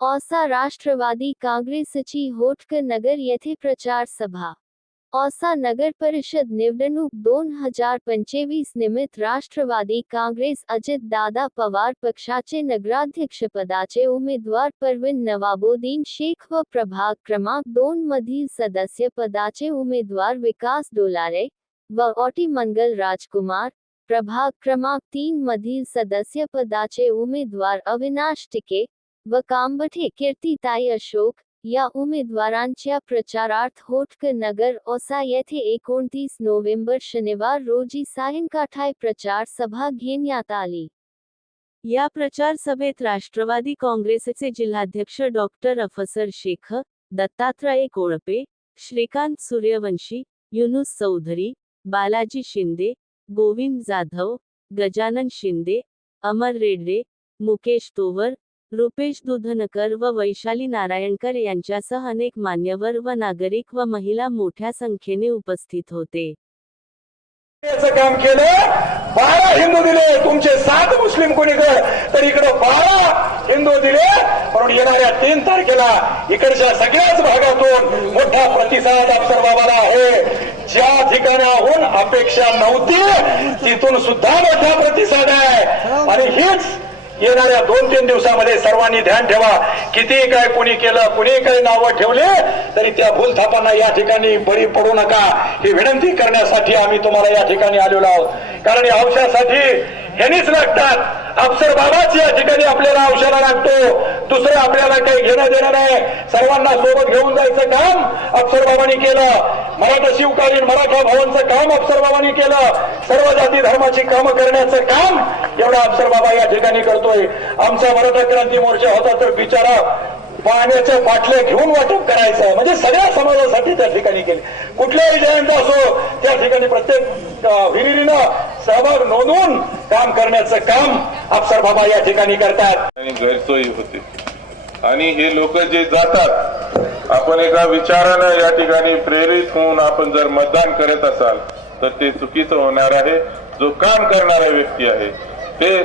औसा राष्ट्रवादी काँग्रेसची होटकर नगर येथे प्रचार सभा। औसा नगर परिषद निवडणूक 2025 निमित्त राष्ट्रवादी काँग्रेस अजितदादा पवार पक्षाचे नगराध्यक्षपदाचे उमेदवार परवीन नवाबुद्दीन शेख व प्रभाग क्रमांक 2 मधील सदस्य पदाचे उमेदवार विकास डोलारे व ओटी मंगल राजकुमार, प्रभाग क्रमांक 3 मधील सदस्य पदाचे उमेदवार अविनाश टिके व कांबठे कीर्तिताई अशोक या उमेदवारांच्या प्रचारार्थ होटकर नगर औसा येथे 29 नोव्हेंबर शनिवार रोजी सायंकाळी प्रचार सभा घेण्यात आली। या प्रचार सभेत राष्ट्रवादी काँग्रेसचे जिल्हाध्यक्ष डॉक्टर अफसर शेख, दत्तात्रय कोळपे, श्रीकांत सूर्यवंशी, युनुस चौधरी, बालाजी शिंदे, गोविंद जाधव, गजानन शिंदे, अमर रेड्डे, मुकेश तोवर, रुपेश दुधनकर व वैशाली नारायणकर यांच्यासह अनेक मान्यवर व नागरिक व महिला मोठ्या संख्येने उपस्थित होते। काम केलं, 12 हिंदू दिले, तुमचे 7 मुस्लिम कोणी तर इकडे 12 हिंदू दिले, म्हणून येणाऱ्या 3 तारखेला इकडच्या सगळ्याच भागातून मोठा प्रतिसाद अफसर बाबाला आहे। ज्या ठिकाणाहून अपेक्षा नव्हती तिथून सुद्धा मोठा प्रतिसाद आहे आणि हीच येणाऱ्या 2-3 दिवसामध्ये सर्वांनी ध्यान ठेवा। किती काय कोणी केलं, कुणी काही नावं ठेवले तरी त्या भूलथापांना या ठिकाणी बळी पडू नका ही विनंती करण्यासाठी आम्ही तुम्हाला या ठिकाणी आलेलो आहोत। कारण या औषधासाठी हेनीच लागतात, अफसर बाबाच या ठिकाणी आपल्याला औषधा लागतो, दुसरं आपल्याला काही घेणं देणं नाही। सर्वांना सोबत घेऊन जायचं काम अफसर बाबांनी केलं, मराठा शिवकालीन मराठा भवनचं काम अफसर बाबांनी केलं, सर्व जाती धर्माची कामं करण्याचं काम एवढा अफसर बाबा या ठिकाणी करतोय। आमचा मराठा क्रांती मोर्चा होता तर बिचारा पाण्याच्या बाटल्या घेऊन वाटप करायचं, म्हणजे सगळ्या समाजासाठी त्या ठिकाणी केले। कुठल्याही जयंती असो त्या ठिकाणी प्रत्येक विहिरीनं सहभाग नोंदवून काम करण्याचं काम अफसर बाबा या ठिकाणी करतात। आणि गैरसोयी होते आणि हे लोक जे जातात, आपण एका विचारानं या ठिकाणी प्रेरित होऊन आपण जर मतदान करत असाल तर ते चुकीचं होणार आहे। जो काम करणारा व्यक्ती आहे ते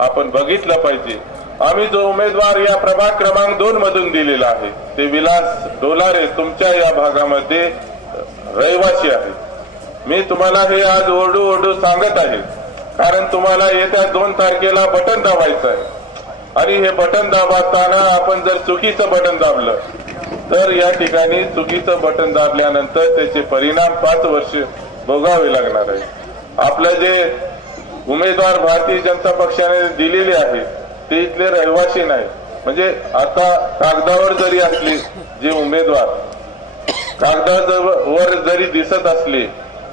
आपण बघितलं पाहिजे। आम्ही जो उमेदवार या प्रभाग क्रमांक 2 मधून दिलेला आहे ते विलास डोलारे तुमच्या या भागामध्ये रहिवासी आहे। मी तुम्हाला हे आज ओरडू सांगत आहे कारण तुम्हाला येत्या 2 तारखेला बटन दाबायचं आहे आणि हे बटन दाबताना आपण जर चुकीचं बटन दाबलं तर या ठिकाणी चुकीचं बटन दाबल्यानंतर त्याचे परिणाम 5 वर्ष भोगावे लागणार आहे। आपलं जे उमेदवार भारतीय जनता पक्षाने दिलेले आहे ते इथले रहिवासी नाही, म्हणजे आता कागदावर जरी असले जे उमेदवार कागदावर जरी दिसत असले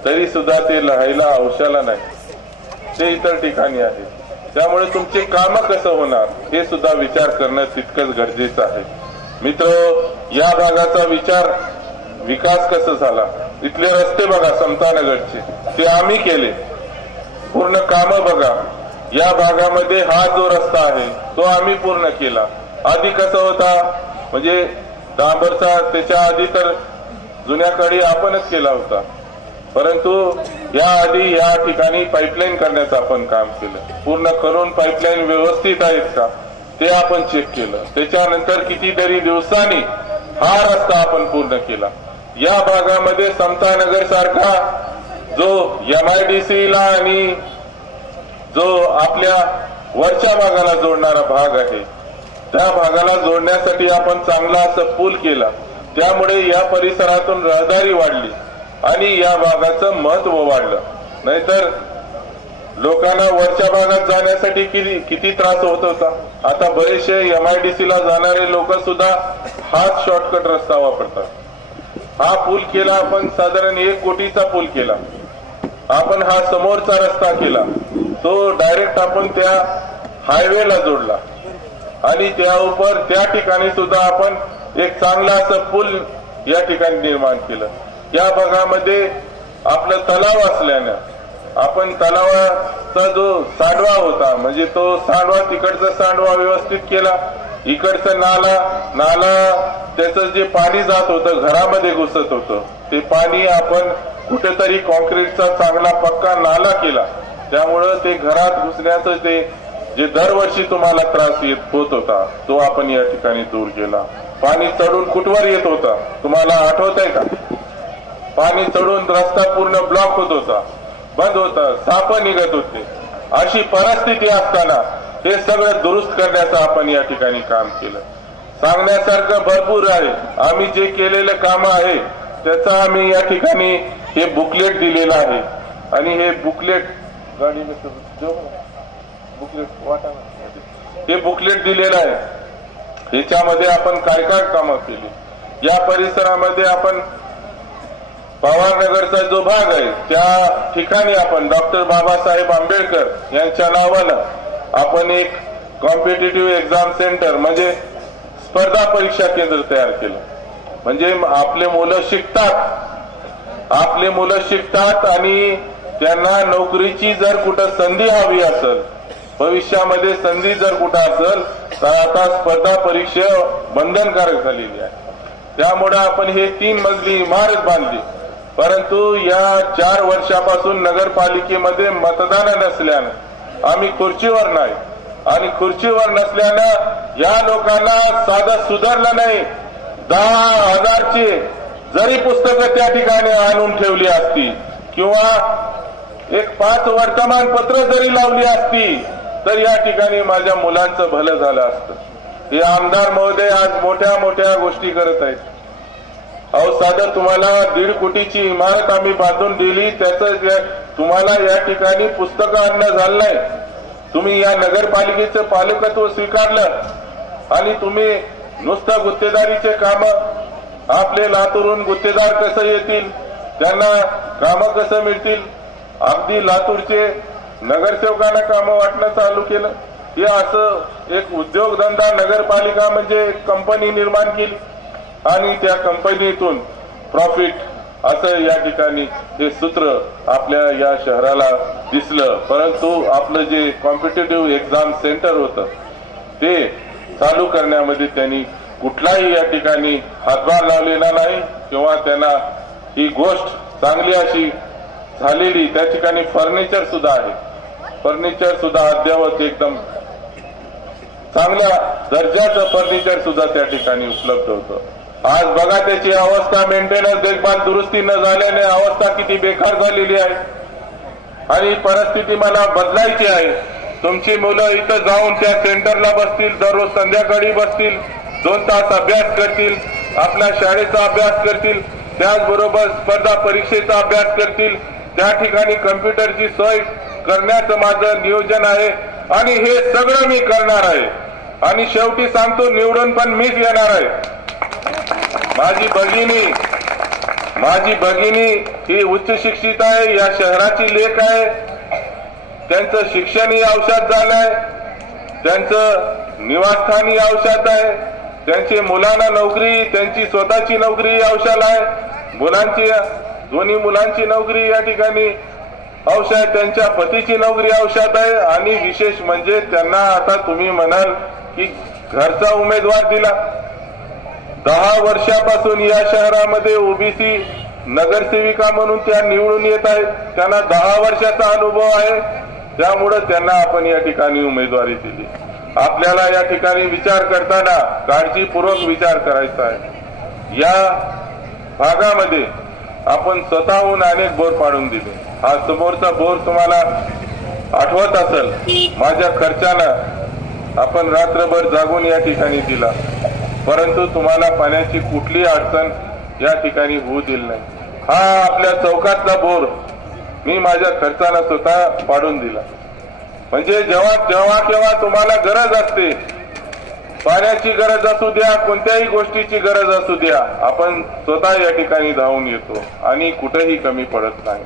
तरी सुद्धा ते राहायला औषधाला नाही, ते इतर ठिकाणी आहे। त्यामुळे तुमचे काम कसं होणार हे सुद्धा विचार करणं तितकंच गरजेचं आहे। मित्र, या भागाचा विकास कसा झाला, इथले रस्ते बघा समतानगरचे, ते आम्ही केले, पूर्ण काम बघा। या भागामध्ये हा जो रस्ता आहे तो आम्ही पूर्ण केला। आधी कसा होता, म्हणजे डांबरचा त्याच्या आधी तर जुन्याकडे आपणच केला होता, परंतु या आधी या ठिकाणी पाईपलाईन करण्याचं आपण काम केलं, पूर्ण करून पाईपलाईन व्यवस्थित आहेत का ते आपण चेक केलं। त्याच्यानंतर कितीतरी दिवसांनी हा रस्ता आपण पूर्ण केला। या भागामध्ये समतानगर सारखा जो MIDC ला आणि जो आपल्या वरच्या भागाला जोडणारा भाग आहे त्या भागाला जोडण्यासाठी आपण चांगला असं पूल केला, त्यामुळे या परिसरातून रहदारी वाढली आणि या भागाचं महत्व वाढलं। नाहीतर लोकांना वरच्या भागात जाण्यासाठी किती त्रास होत होता। आता बरेचसे MIDC ला जाणारे लोक सुद्धा हाच शॉर्टकट रस्ता वापरतात। हा पूल केला आपण, साधारण 1 कोटीचा पूल केला आपण। हा समोरचा रस्ता केला तो डायरेक्ट आपण त्या हायवेला जोडला आणि त्या ठिकाणी सुद्धा आपण एक चांगला असं पूल या ठिकाणी निर्माण केलं। या भागामध्ये आपलं तलाव असल्यानं आपण तलावाचा जो सांडवा होता, म्हणजे तो सांडवा, तिकडचा सांडवा व्यवस्थित केला, इकडचं नाला त्याचं जे पाणी जात होतं घरामध्ये घुसत होतं ते पाणी आपण कुठेतरी कॉन्क्रीटचा चांगला पक्का नाला केला, त्यामुळं ते घरात घुसण्याचं ते जे दरवर्षी तुम्हाला त्रास होत होता तो आपण या ठिकाणी दूर केला. पाणी चढून कुठवर येत होता तुम्हाला आठवत आहे का? पाणी चढून रस्ता पूर्ण ब्लॉक होत होता, बंद होता, साप निघत होते. अशी परिस्थिती असताना हे सगळं दुरुस्त करण्याचं आपण या ठिकाणी काम केलं. सांगण्यासारखं भरपूर आहे. आम्ही जे केलेलं काम आहे त्याचा आम्ही या ठिकाणी हे बुकलेट दिलेलं आहे आणि हे बुकलेट हे बुकलेट दिलेलं आहे. ह्याच्यामध्ये आपण काय काय कामं केली. या परिसरामध्ये आपण पवारनगरचा जो भाग आहे त्या ठिकाणी आपण डॉक्टर बाबासाहेब आंबेडकर यांच्या नावानं आपण एक कॉम्पिटिटिव्ह एक्झाम सेंटर म्हणजे स्पर्धा परीक्षा केंद्र तयार केलं. म्हणजे आपले मुलं शिकतात आणि त्यांना नोकरीची जर कुठं संधी हवी असेल, भविष्यामध्ये संधी जर कुठं असेल तर आता स्पर्धा परीक्षा बंधनकारक झालेली आहे. त्यामुळे आपण हे 3 मजली इमारत बांधली. परंतु या 4 वर्षापासून नगरपालिकेमध्ये मतदान नसल्यानं आम्ही खुर्चीवर नाही आणि खुर्चीवर नसल्यानं या लोकांना साधं सुधारलं नाही. 10,000ची जरी पुस्तकं त्या ठिकाणी आणून ठेवली असती किंवा एक 5 वर्तमानपत्र जरी लावली असती तर या ठिकाणी माझ्या मुलांचं भलं झालं असतं. हे आमदार महोदय आज मोठ्या मोठ्या गोष्टी करत आहेत. अहो साधं तुम्हाला 1.5 कोटीची इमारत आम्ही बांधून दिली, त्याचं तुम्हाला या ठिकाणी पुस्तकं आणणं झालं नाही. तुम्ही या नगरपालिकेचं पालकत्व स्वीकारलं आणि तुम्ही नुसतं गुत्तेदारीचे काम, आपले लातूरहून गुत्तेदार कसं येतील, त्यांना कामं कसं मिळतील, अगदी लातूरचे नगरसेवकांना कामं वाटणं चालू केलं. हे असं एक उद्योगधंदा नगरपालिका म्हणजे कंपनी निर्माण केली आणि त्या कंपनीतून प्रॉफिट असं या ठिकाणी हे सूत्र आपल्या या शहराला दिसलं. परंतु आपलं जे कॉम्पिटिटिव्ह एक्झाम सेंटर होतं ते चालू करण्यामध्ये त्यांनी कुठलाही या ठिकाणी हातभार लावलेला नाही किंवा त्यांना ही गोष्ट चांगली अशी झालेली. त्या ठिकाणी फर्निचर सुद्धा आहे, फर्निचर सुद्धा अद्ययावत एकदम चांगल्या दर्जाचं फर्निचर सुद्धा त्या ठिकाणी उपलब्ध होतं. आज बघा त्याची अवस्था, मेंटेनन्स देखभाल दुरुस्ती न झाल्याने अवस्था किती बेकार झालेली आहे आणि परिस्थिती मला बदलायची आहे. तुमची मुलं इथं जाऊन त्या सेंटरला बसतील, दररोज संध्याकाळी बसतील, 2 तास अभ्यास करतील, आपल्या शाळेचा अभ्यास करतील, त्याचबरोबर स्पर्धा परीक्षेचा अभ्यास करतील. त्या ठिकाणी कम्प्युटरची सोय करण्याचं माझं नियोजन आहे आणि हे सगळं मी करणार आहे. आणि शेवटी सांगतो, निवडून पण मीच येणार आहे. माझी भगिनी ही उच्च शिक्षित आहे, या शहराची लेक आहे. त्यांचं शिक्षणही औषध झालंय, त्यांचं निवासस्थानही औषध आहे, त्यांची मुलांना नोकरी, त्यांची स्वतःची नोकरी औषध आहे, दोन्ही मुलांची नोकरी या ठिकाणी औषध, त्यांच्या पतीची नोकरी औषध आहे. आणि विशेष म्हणजे त्यांना आता तुम्ही म्हणाल की घरचा उमेदवार दिला. 10 वर्षापासून या शहरामध्ये ओबीसी नगरसेविका म्हणून त्या निवडून येत आहेत. त्यांना 10 वर्षाचा अनुभव आहे, त्यामुळे त्यांना आपण या ठिकाणी उमेदवारी दिली. आपल्याला या ठिकाणी विचार करताना काळजीपूर्वक विचार करायचा आहे. या भागामध्ये आपण स्वतःहून अनेक बोर पाडून दिले. हा समोरचा बोर तुम्हाला आठवत असेल, माझ्या खर्चानं आपण रात्रभर जागून या ठिकाणी दिला. परंतु तुम्हाला पाण्याची कुठली अडचण या ठिकाणी होऊ दिली नाही. हा आपल्या चौकातला बोर मी माझ्या खर्चानं स्वतः पाडून दिला. म्हणजे जेव्हा केव्हा तुम्हाला गरज असते, पाण्याची गरज असू द्या, कोणत्याही गोष्टीची गरज असू द्या, आपण स्वतः या ठिकाणी धावून येतो आणि कुठेही कमी पडत नाही.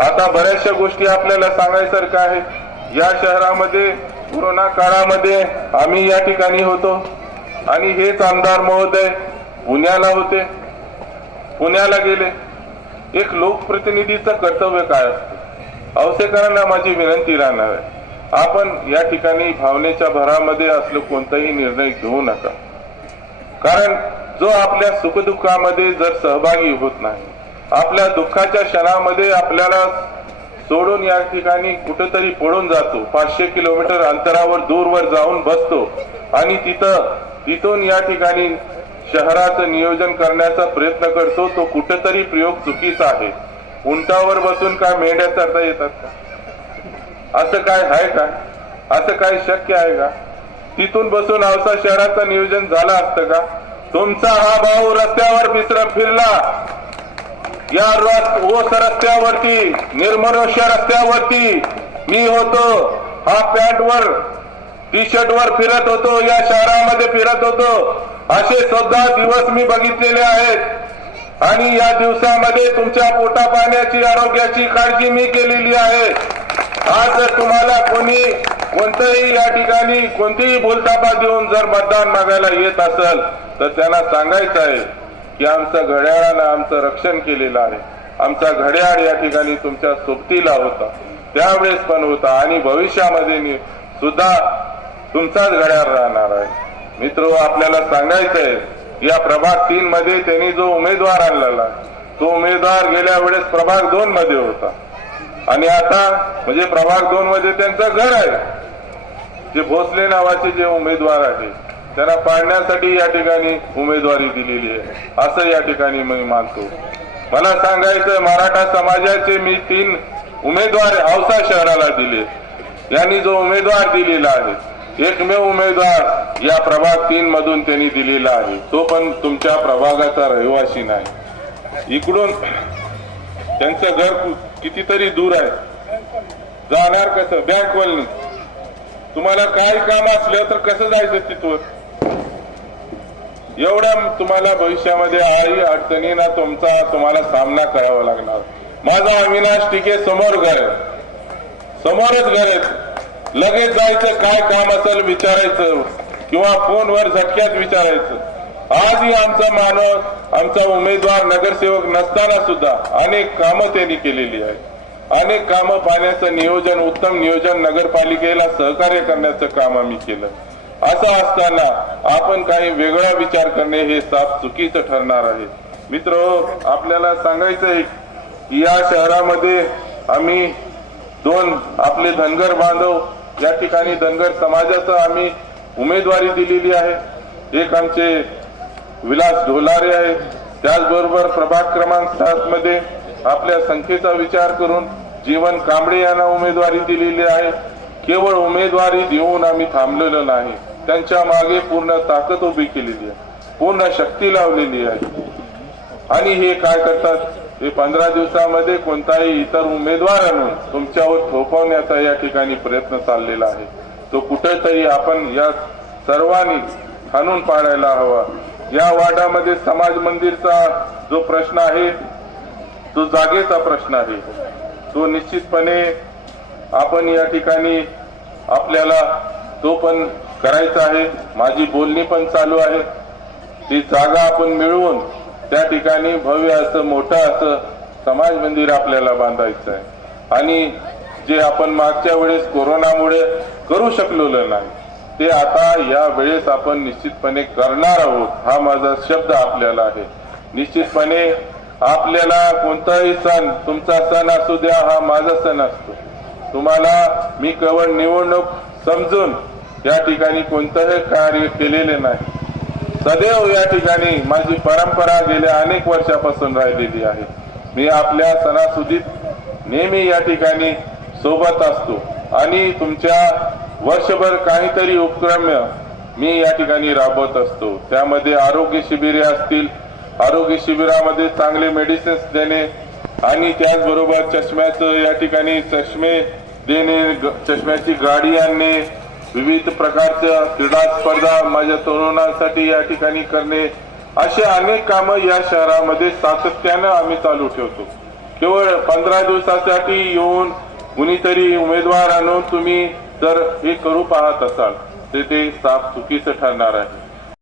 आता बऱ्याचशा गोष्टी आपल्याला सांगायसारख्या आहेत. या शहरामध्ये कोरोना काळामध्ये आम्ही या ठिकाणी होतो आणि हेच आमदार महोदय पुण्याला होते, पुण्याला गेले. एक लोकप्रतिनिधीचं कर्तव्य काय असतं? औसेकरांना माझी विनंती राहणार आहे, आपण या ठिकाणी भावनेच्या भरामध्ये असलं कोणताही निर्णय घेऊ नका. कारण जो आपल्या सुखदुःखामध्ये जर सहभागी होत नाही, आपल्या दुःखाच्या क्षणामध्ये आपल्याला सोडून या ठिकाणी कुठेतरी पळून जातो, 500 किलोमीटर अंतरावर दूरवर जाऊन बसतो आणि तिथून या ठिकाणी शहराचं नियोजन करण्याचा प्रयत्न करतो, तो कुठेतरी प्रयोग चुकीचा आहे. उंटावर बसून काय मेंढ्या चरता येतात का? असं काय आहे का? असं काय शक्य आहे का? तिथून बसून औसा शहराचं नियोजन झालं असतं का? तुमचा हा भाऊ रस्त्यावर फिरला, या ओस रस्त्यावरती, निर्मनुष्य रस्त्यावरती मी होतो, हा पॅन्ट वर टी शर्ट वर फिरत होतो, या शहरामध्ये फिरत होतो. असे सुद्धा दिवस मी बघितलेले आहेत आणि या दिवसामध्ये तुमच्या पोटा पाण्याची, आरोग्याची काळजी मी केलेली आहे. आज जर तुम्हाला कोणतंही या ठिकाणी कोणतीही बोलतापा देऊन जर मतदान मागायला येत असेल तर त्यांना सांगायचं आहे की आमचं घड्याळानं आमचं रक्षण केलेलं आहे. आमचा घड्याळ या ठिकाणी तुमच्या सोबतीला होता, त्यावेळेस पण होता आणि भविष्यामध्ये सुद्धा तुमचाच घड्याळ राहणार आहे. मित्र, आपल्याला सांगायचंय, या प्रभाग 3 मध्ये त्यांनी जो उमेदवार आणलेला तो उमेदवार गेल्या वेळेस प्रभाग 2 मध्ये होता आणि आता म्हणजे प्रभाग 2 मध्ये त्यांचं घर आहे. जे भोसले नावाचे जे उमेदवार आहे त्यांना पाडण्यासाठी या ठिकाणी उमेदवारी दिलेली आहे असं या ठिकाणी मी मानतो. मला सांगायचं, मराठा समाजाचे मी 3 उमेदवार औसा शहराला दिले. यांनी जो उमेदवार दिलेला आहे, एकमेव उमेदवार या प्रभाग 3 मधून त्यांनी दिलेला आहे, तो पण तुमच्या प्रभागाचा रहिवासी नाही. इकडून त्यांचं घर कितीतरी दूर आहे, जाणार कसं? बँक वलनी तुम्हाला काही काम असलं तर कसं जायचं तिथून? एवढ्या तुम्हाला भविष्यामध्ये आई अडचणींना तुम्हाला सामना करावा लागणार. माझा अविनाश टिके समोर घर आहे, समोरच घर आहे, लगेच जायचं, काय काम असेल विचारायचं किंवा फोनवर झटक्यात विचारायचं. आजही आमचा माणूस, आमचा उमेदवार नगरसेवक नसताना सुद्धा अनेक कामं त्यांनी केलेली आहेत. अनेक कामं, पाण्याचं नियोजन, उत्तम नियोजन, नगरपालिकेला सहकार्य करण्याचं काम आम्ही केलं. असं असताना आपण काही वेगळा विचार करणे हे साफ चुकीचं ठरणार आहे. मित्र, आपल्याला सांगायचं आहे की या शहरामध्ये आम्ही 2 आपले धनगर बांधव या ठिकाणी धनगर समाजाचं आम्ही उमेदवारी दिलेली आहे. एक आमचे विलास ढोलारे आहेत, त्याचबरोबर प्रभाग क्रमांक 7 मध्ये आपल्या संख्येचा विचार करून जीवन कांबळे यांना उमेदवारी दिलेली आहे. केवळ उमेदवारी देऊन आम्ही थांबलेलो नाही, त्यांच्या मागे पूर्ण ताकद उभी केलेली आहे, पूर्ण शक्ती लावलेली आहे. आणि हे काय करतात, हे 15 दिवसामध्ये कोणताही इतर उमेदवार आणून तुमच्यावर थोपवण्याचा या ठिकाणी प्रयत्न चाललेला आहे. तो कुठेतरी आपण या सर्वांनी हाणून पाडायला हवा. या वार्डामध्ये समाज मंदिरचा जो प्रश्न आहे तो जागेचा प्रश्न आहे, तो निश्चितपणे आपण या ठिकाणी आपल्याला तो पण करायचा आहे. माझी बोलणी पण चालू आहे. ती जागा आपण मिळवून त्या ठिकाणी भव्य असं मोठं असं समाज मंदिर आपल्याला बांधायचं आहे. आणि जे आपण मागच्या वेळेस कोरोनामुळे करू शकलो नाही ते आता या वेळेस आपण निश्चितपणे करणार आहोत, हा माझा शब्द आपल्याला आहे. निश्चितपणे आपल्याला कोणताही सण, तुमचा सण असू द्या, हा माझा सण असतो. तुम्हाला मी केवळ निवडणूक समजून या ठिकाणी कोणतंही कार्य केलेले नाही. सदैव या ठिकाणी माझी परंपरा गेल्या अनेक वर्षापासून राहिलेली आहे. मी आपल्या सणासुदीत नेहमी या ठिकाणी सोबत असतो आणि तुमच्या वर्षभर काहीतरी उपक्रम मी या ठिकाणी राबवत असतो. त्यामध्ये आरोग्य शिबिरे असतील, आरोग्य शिबिरामध्ये चांगले मेडिसिन्स देणे आणि त्याचबरोबर चष्म्याचं या ठिकाणी चष्मे देणे, चष्म्याची गाडी आणणे, विविध प्रकारच्या क्रीडा स्पर्धा माझ्या तरुणांसाठी या ठिकाणी करणे, असे अनेक कामं या शहरामध्ये सातत्यानं आम्ही चालू ठेवतो. केवळ 15 दिवसासाठी येऊन कुणीतरी उमेदवार आणून तुम्ही जर हे करू पाहत असाल तर ते साफ चुकीचं ठरणार आहे.